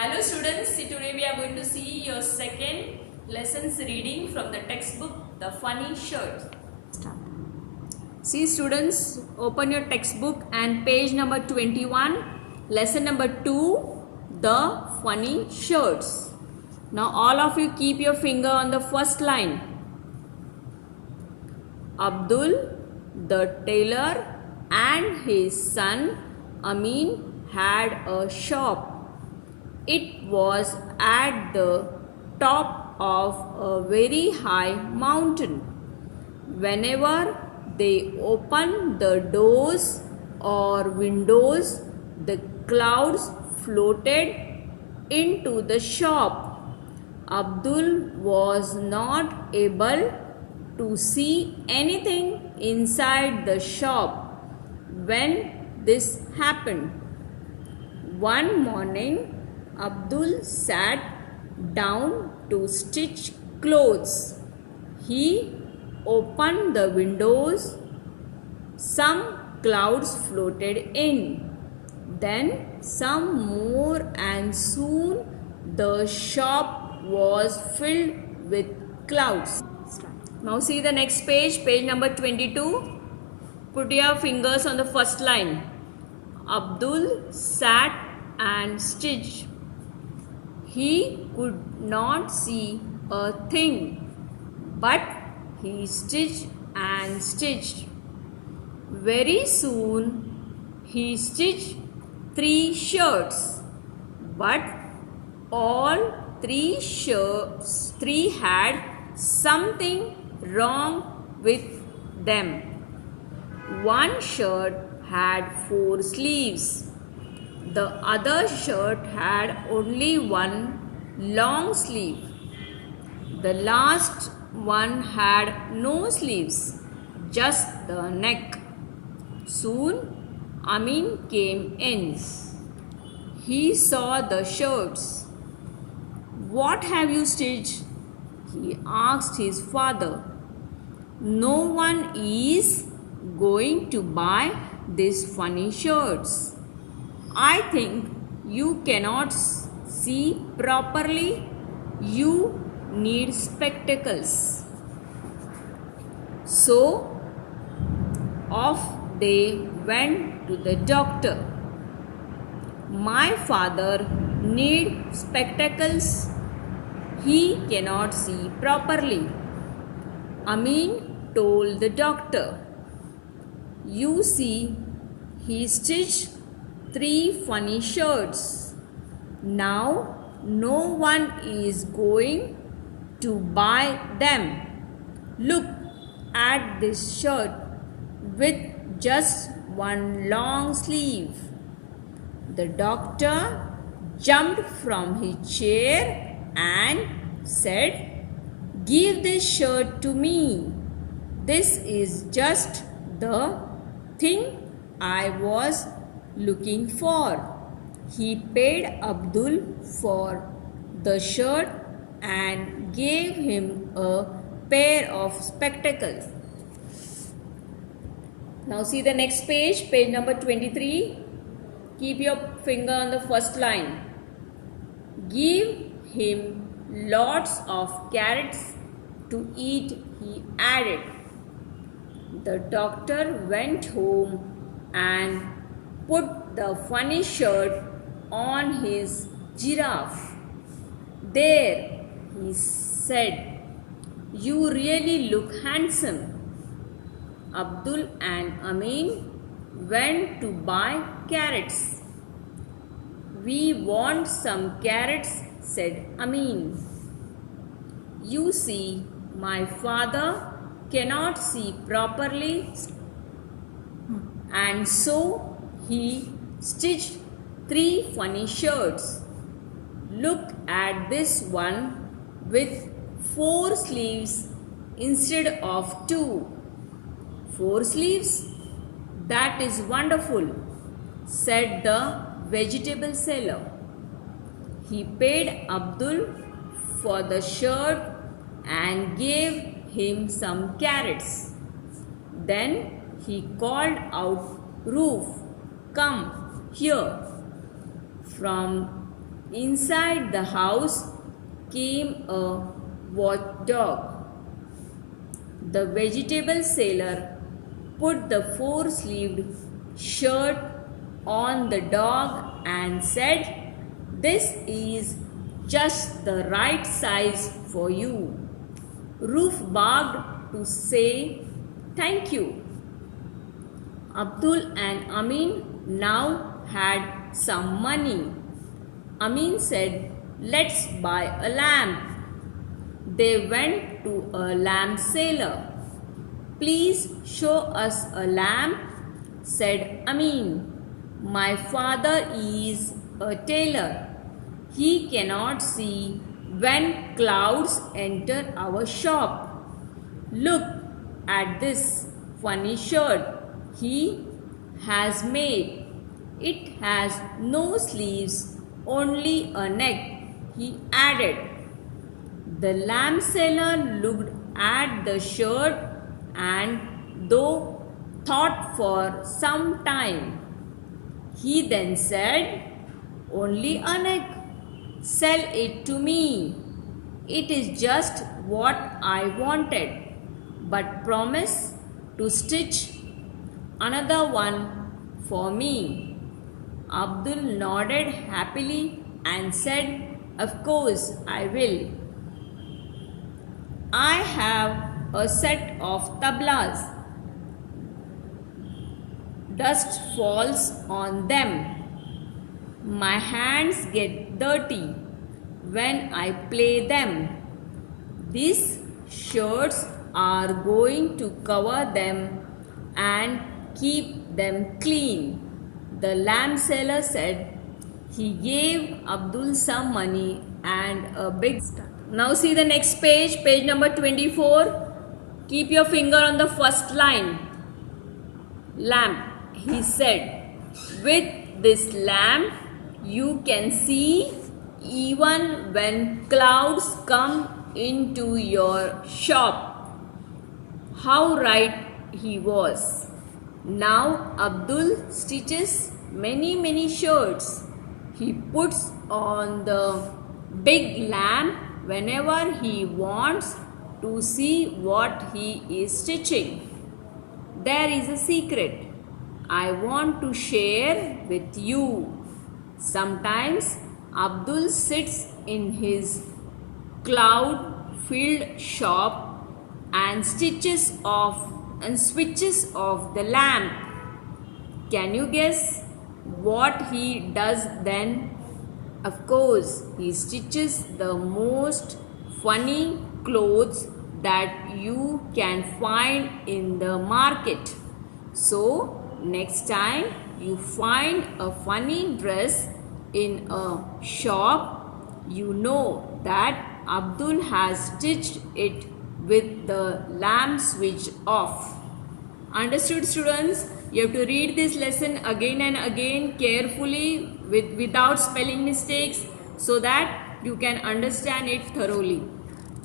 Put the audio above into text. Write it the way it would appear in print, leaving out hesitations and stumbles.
Hello students, today we are going to see your second lessons reading from the textbook The Funny Shirt. Start. See students, open your textbook and page number 21, lesson number 2, The Funny Shirts. Now all of you keep your finger on the first line. Abdul, the tailor, and his son Amin had a shop. It was at the top of a very high mountain. Whenever they opened the doors or windows, the clouds floated into the shop. Abdul was not able to see anything inside the shop when this happened. One morning, Abdul sat down to stitch clothes. He opened the windows. Some clouds floated in. Then some more, and soon the shop was filled with clouds. Now see the next page, page number 22. Put your fingers on the first line. Abdul sat and stitched. He could not see a thing, but he stitched and stitched. Very soon he stitched 3 shirts, but all 3 had something wrong with them. One shirt had 4 sleeves. The other shirt had only one long sleeve. The last one had no sleeves, just the neck. Soon Amin came in. He saw the shirts. "What have you stitched?" he asked his father. "No one is going to buy these funny shirts. I think you cannot see properly. You need spectacles." So off they went to the doctor. "My father needs spectacles. He cannot see properly," Amin told the doctor. "You see, he stitched 3 funny shirts. Now no one is going to buy them. Look at this shirt with just one long sleeve." The doctor jumped from his chair and said, "Give this shirt to me. This is just the thing I was looking for." He paid Abdul for the shirt and gave him a pair of spectacles. Now see the next page, page number 23. Keep your finger on the first line. "Give him lots of carrots to eat," he added. The doctor went home and put the funny shirt on his giraffe. "There," he said, "you really look handsome." Abdul and Amin went to buy carrots. "We want some carrots," said Amin. "You see, my father cannot see properly, and so he stitched 3 funny shirts. Look at this one with 4 sleeves instead of 2. 4 sleeves? That is wonderful," said the vegetable seller. He paid Abdul for the shirt and gave him some carrots. Then he called out, "Roof, come here." From Inside the house came a watchdog. The vegetable seller put the four-sleeved shirt on the dog and said, "This is just the right size for you." Roof barked to say thank you. Abdul and Amin now had some money. Amin said, "Let's buy a lamp." They went to a lamp seller. "Please show us a lamp," said Amin. "My father is a tailor. He cannot see when clouds enter our shop. Look at this funny shirt he has made. It has no sleeves, only a neck," he added. The lamp seller looked at the shirt and though thought for some time. He then said, "Only a neck. Sell it to me. It is just what I wanted. But promise to stitch another one for me." Abdul nodded happily and said, "Of course I will. I have a set of tablas. Dust falls on them. My hands get dirty when I play them. These shirts are going to cover them and keep them clean." The lamp seller said. He gave Abdul some money and a big start. Now see the next page, page number 24. Keep your finger on the first line. Lamp, he said. "With this lamp you can see even when clouds come into your shop." How right he was. Now Abdul stitches many shirts. He puts on the big lamp whenever he wants to see what he is stitching. There is a secret I want to share with you. Sometimes Abdul sits in his cloud-filled shop and switches off the lamp. Can you guess what he does then? Of course, he stitches the most funny clothes that you can find in the market. So, next time you find a funny dress in a shop, you know that Abdul has stitched it with the lamp switch off. Understood, students? You have to read this lesson again and again carefully without spelling mistakes so that you can understand it thoroughly.